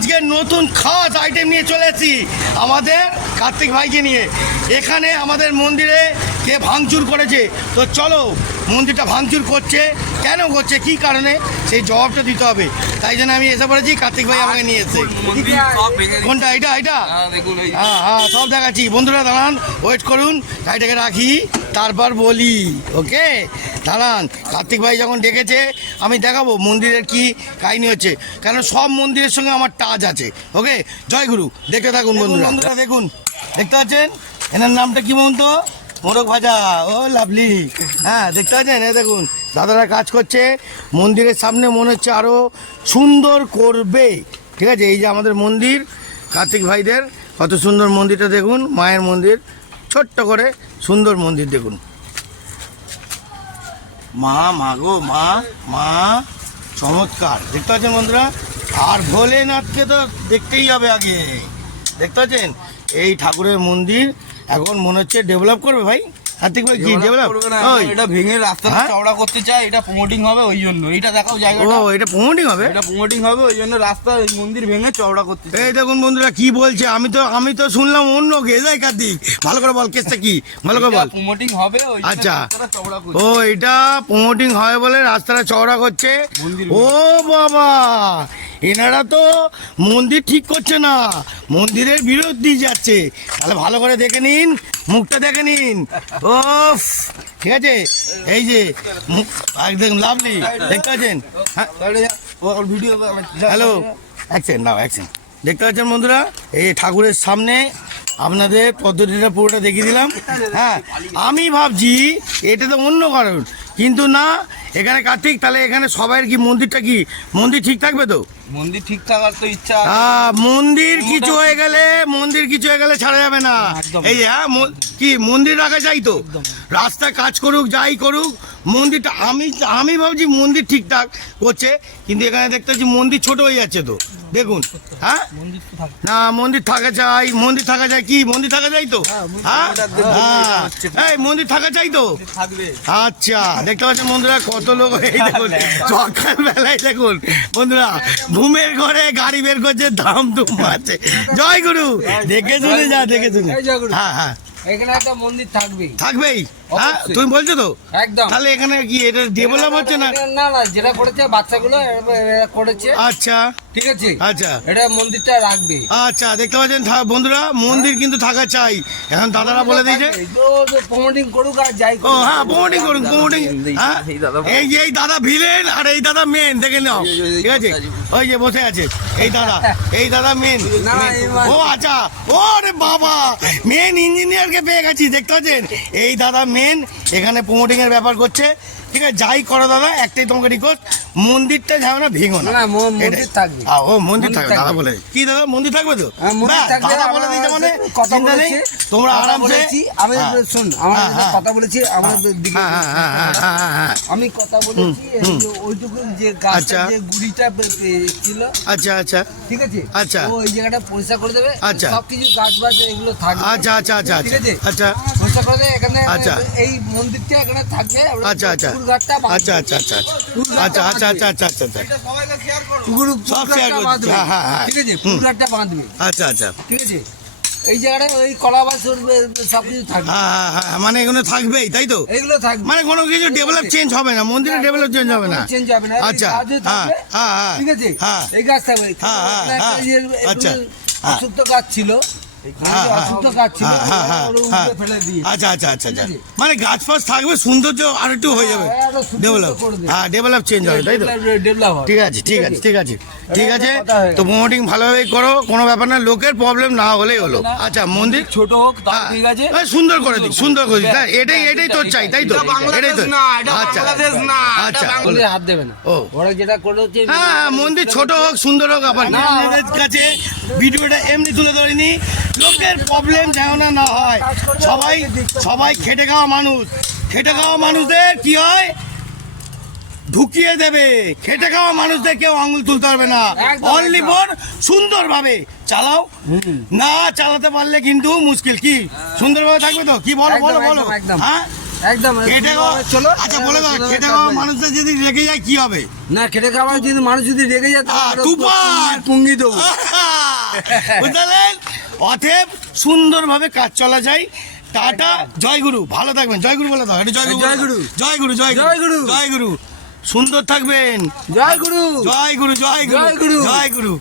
আজকে নতুন খাস আইটেম নিয়ে চলেছি আমাদের কার্তিক ভাইকে নিয়ে। এখানে আমাদের মন্দিরে কে ভাঙচুর করেছে? তো চলো মন্দিরটা ভাঙচুর করছে। কেন করছে? কি কারণে? সেই জবাবটা দিতে হবে। তাই জন্য আমি এসে পড়েছি কার্তিক ভাই আমাকে নিয়ে দিচ্ছে। কোনটা এটা এটা? হ্যাঁ, হ্যাঁ হ্যাঁ সব দেখাচ্ছি। বন্ধুরা দাঁড়ান ওয়েট করুন। গাড়িটাকে রাখি তারপর বলি ওকে দাঁড়ান কার্তিক ভাই যখন ডেকেছে আমি দেখাবো মন্দিরের কি কাহিনী হচ্ছে। কারণ সব মন্দিরের সঙ্গে আমার টাচ আছে ওকে জয় গুরু দেখতে থাকুন বন্ধুরা। বন্ধুরা দেখুন। দেখতে পাচ্ছেন? এনার নামটা কি বলুন তো? মোরগ ভাজা। ও লাভলি। হ্যাঁ দেখতে পাচ্ছেন? এ দেখুন, দাদারা কাজ করছে। মন্দিরের সামনে মনে হচ্ছে আরও সুন্দর করবে। ঠিক আছে? এই যে আমাদের মন্দির, কার্তিক ভাইদের, কত সুন্দর মন্দিরটা দেখুন, মায়ের মন্দির, ছোট্ট করে সুন্দর মন্দির দেখুন। মা মা গো, মা মা, চমৎকার। দেখতে পাচ্ছেন বন্ধুরা? আর ভোলেনাথকে তো দেখতেই হবে আগে। দেখতে পাচ্ছেন? এই ঠাকুরের মন্দির এখন মনে হচ্ছে ডেভেলপ করবে ভাই? কার্তিক ভাই কি ডেভেলপ এটা ভেঙে রাস্তাটা হ্যাঁ? চওড়া করতে চায় এটা প্রমোটিং হবে ওই জন্য। এটা দেখাও ও এটা প্রমোটিং হবে? এটা প্রমোটিং হবে ওই জন্য রাস্তা মন্দির ভেঙে চওড়া করতে এই দেখুন বন্ধুরা কি বলছে? আমি তো আমি তো শুনলাম অন্য গেজাই কার্তিক ভালো করে বল কেসটা কি? ভালো করে বল। প্রমোটিং হবে ওই আচ্ছা। ও এটা প্রমোটিং হয় বলে রাস্তাটা চওড়া করছে। ও বাবা! এনারা তো মন্দির ঠিক করছে না। মন্দিরের বিরুদ্ধে যাচ্ছে। তাহলে ভালো করে দেখে নিন, মুখটা দেখে নিন। ও ঠিক আছে? এই যে, মুখ, একদম লাভলি, দেখতে পাচ্ছেন? হ্যাঁ। হ্যালো অ্যাকশন নাও অ্যাকশন দেখতে পাচ্ছেন বন্ধুরা? এই ঠাকুরের সামনে আপনাদের পদ্ধতিটা পুরোটা দেখিয়ে দিলাম। হ্যাঁ আমি ভাবছি, এটা তো অন্য কারণ। কিন্তু না এখানে কার্তিক তাহলে এখানে সবাইয়ের কি মন্দিরটা কি? মন্দির ঠিক থাকবে তো? মন্দির ঠিক থাকার তো ইচ্ছা। মন্দির কিছু হয়ে গেলে মন্দির কিছু হয়ে গেলে ছাড়া যাবে না। এই হ্যাঁ কি মন্দির রাখা চাই তো? রাস্তা কাজ করুক যাই করুক মন্দিরটা আমি আমি ভাবছি মন্দির ঠিকঠাক করছে কিন্তু এখানে দেখতে পাচ্ছি মন্দির ছোট হয়ে যাচ্ছে তো। দেখুন হ্যাঁ? মন্দির না মন্দির থাকা চাই মন্দির থাকা চাই কি? মন্দির থাকা চাই তো? হ্যাঁ হ্যাঁ? এই মন্দির থাকা চাই তো? আচ্ছা দেখতে পাচ্ছেন বন্ধুরা কত লোক এই দেখুন সকালবেলায় দেখুন বন্ধুরা ঘুমের ঘরে গাড়ি বের করছে ধাম দুম আছে জয় গুরু দেখে শুনে যা দেখে শুনে। হ্যাঁ হ্যাঁ। এখানে একটা মন্দির থাকবেই। থাকবেই? হ্যাঁ তুমি বলছো তো? একদম। তাহলে এখানে কি এটা ডেভেলপ হচ্ছে না? না না যেটা করেছে বাচ্চাগুলো করেছে। আচ্ছা। ঠিক আছে? আচ্ছা। এটা মন্দিরটা রাখবে। আচ্ছা দেখতে পাচ্ছেন বন্ধুরা মন্দির কিন্তু থাকা চাই। এখন দাদারা বলে দিয়েছে। প্রমোটিং করুক আর যাই ও হ্যাঁ প্রমোটিং করুন প্রমোটিং হ্যাঁ এই এই যে এই দাদা ভিলেন আর এই দাদা মেন দেখে নাও। ঠিক আছে? ওই যে বসে আছে। এই দাদা এই দাদা মেন ও আচ্ছা। ও রে বাবা মেন ইঞ্জিনিয়ারকে পেয়ে গেছি দেখতে পাচ্ছেন? এই দাদা মেন এখানে প্রমোটিং এর ব্যাপার করছে। ঠিক আছে যাই করো দাদা একটাই তোমাকে রিকোয়েস্ট মন্দিরটা যেন না ভেঙো না। মন্দির থাকবে। ও মন্দির থাকবে দাদা বলে কি দাদা মন্দির থাকবে তো? হ্যাঁ, দাদা বলে আমরা দিয়েছে মানে কথা চিন্তা নেই তোমরা আরামসে আমি হ্যাঁ। শোন আমার হ্যাঁ, হ্যাঁ। কথা বলেছি আমার দিকে আমি কথা বলেছি ওইটুকু যে গাছটা আচ্ছা। যে গুড়িটা ছিল। আচ্ছা আচ্ছা। ঠিক আছে? আচ্ছা। ও এই জায়গাটা পরিষ্কার করে দেবে। আচ্ছা। সব কিছু গাছ বাজ এগুলো থাকবে। আচ্ছা আচ্ছা আচ্ছা ঠিক আছে? আচ্ছা। করে এখানে আচ্ছা। এই মন্দিরটা এখানে থাকবে। আচ্ছা আচ্ছা। আচ্ছা আচ্ছা আচ্ছা আচ্ছা। আচ্ছা আচ্ছা আচ্ছা আচ্ছা আচ্ছা। আচ্ছা করো। পুকুর সব করছি। হ্যাঁ, হ্যাঁ, হ্যাঁ। ঠিক আছে। বাঁধবে। আচ্ছা আচ্ছা। ঠিক আছে? এই জায়গাটায় ওই কলা বাস সব কিছু থাকবে। হ্যাঁ হ্যাঁ হ্যাঁ মানে এগুলো থাকবেই তাই তো? এইগুলো থাকবে। মানে কোনো কিছু ডেভেলপ চেঞ্জ হবে না মন্দিরে ডেভেলপ চেঞ্জ হবে না। চেঞ্জ হবে না। আচ্ছা হ্যাঁ হ্যাঁ হ্যাঁ। ঠিক আছে? হ্যাঁ। এই গাছ থাকবে হ্যাঁ, হ্যাঁ, হ্যাঁ। ইয়ে, আচ্ছা, এগুলো হ্যাঁ। গাছ ছিল। হ্যাঁ, হ্যাঁ। হ্যাঁ আচ্ছা আচ্ছা আচ্ছা আচ্ছা। মানে গাছ ফাছ থাকবে সৌন্দর্য আর একটু হয়ে যাবে। ডেভেলপ হ্যাঁ ডেভেলপ চেঞ্জ হবে তাই তো? ঠিক আছে ঠিক আছে। ঠিক আছে। ঠিক আছে? তো প্রমোটিং ভালোভাবেই করো কোনো ব্যাপার না লোকের প্রবলেম না হলেই হলো। আচ্ছা মন্দির? ছোট হোক হ্যাঁ, ঠিক আছে। হ্যাঁ, সুন্দর করে দিক সুন্দর করে দিক। হ্যাঁ, এটাই এটাই তোর চাই তাই তো? এটাই তো না, আচ্ছা। আচ্ছা হাত দেবে না। ও। ওরা যেটা করে হ্যাঁ হ্যাঁ, মন্দির ছোট হোক সুন্দর হোক আবার কাছে ভিডিওটা এমনি তুলে ধরিনি। লোকের প্রবলেম যেন না না হয়। সবাই সবাই খেটে খাওয়া মানুষ। খেটে খাওয়া মানুষদের কি হয়? ঢুকিয়ে দেবে। খেটে খাওয়া মানুষদের কেউ আঙুল তুলতে পারবে না। অনলি ফর সুন্দরভাবে চালাও। না চালাতে পারলে কিন্তু মুশকিল। কি? সুন্দরভাবে থাকবে তো? কি বলো বলো বলো? হ্যাঁ? খেটে আচ্ছা বলে দাও খেটে খাওয়া মানুষদের যদি যায় হবে? না খেটে খাওয়া যদি মানুষ যদি যায় অতএব সুন্দরভাবে কাজ চলা যায়। টাটা জয়গুরু। ভালো থাকবেন। জয়গুরু বলে দাও। জয় জয়গুরু জয় গুরু জয় গুরু জয় গুরু জয় গুরু সুন্দর থাকবেন। জয় গুরু। জয় গুরু জয় গুরু জয় গুরু। জয় গুরু।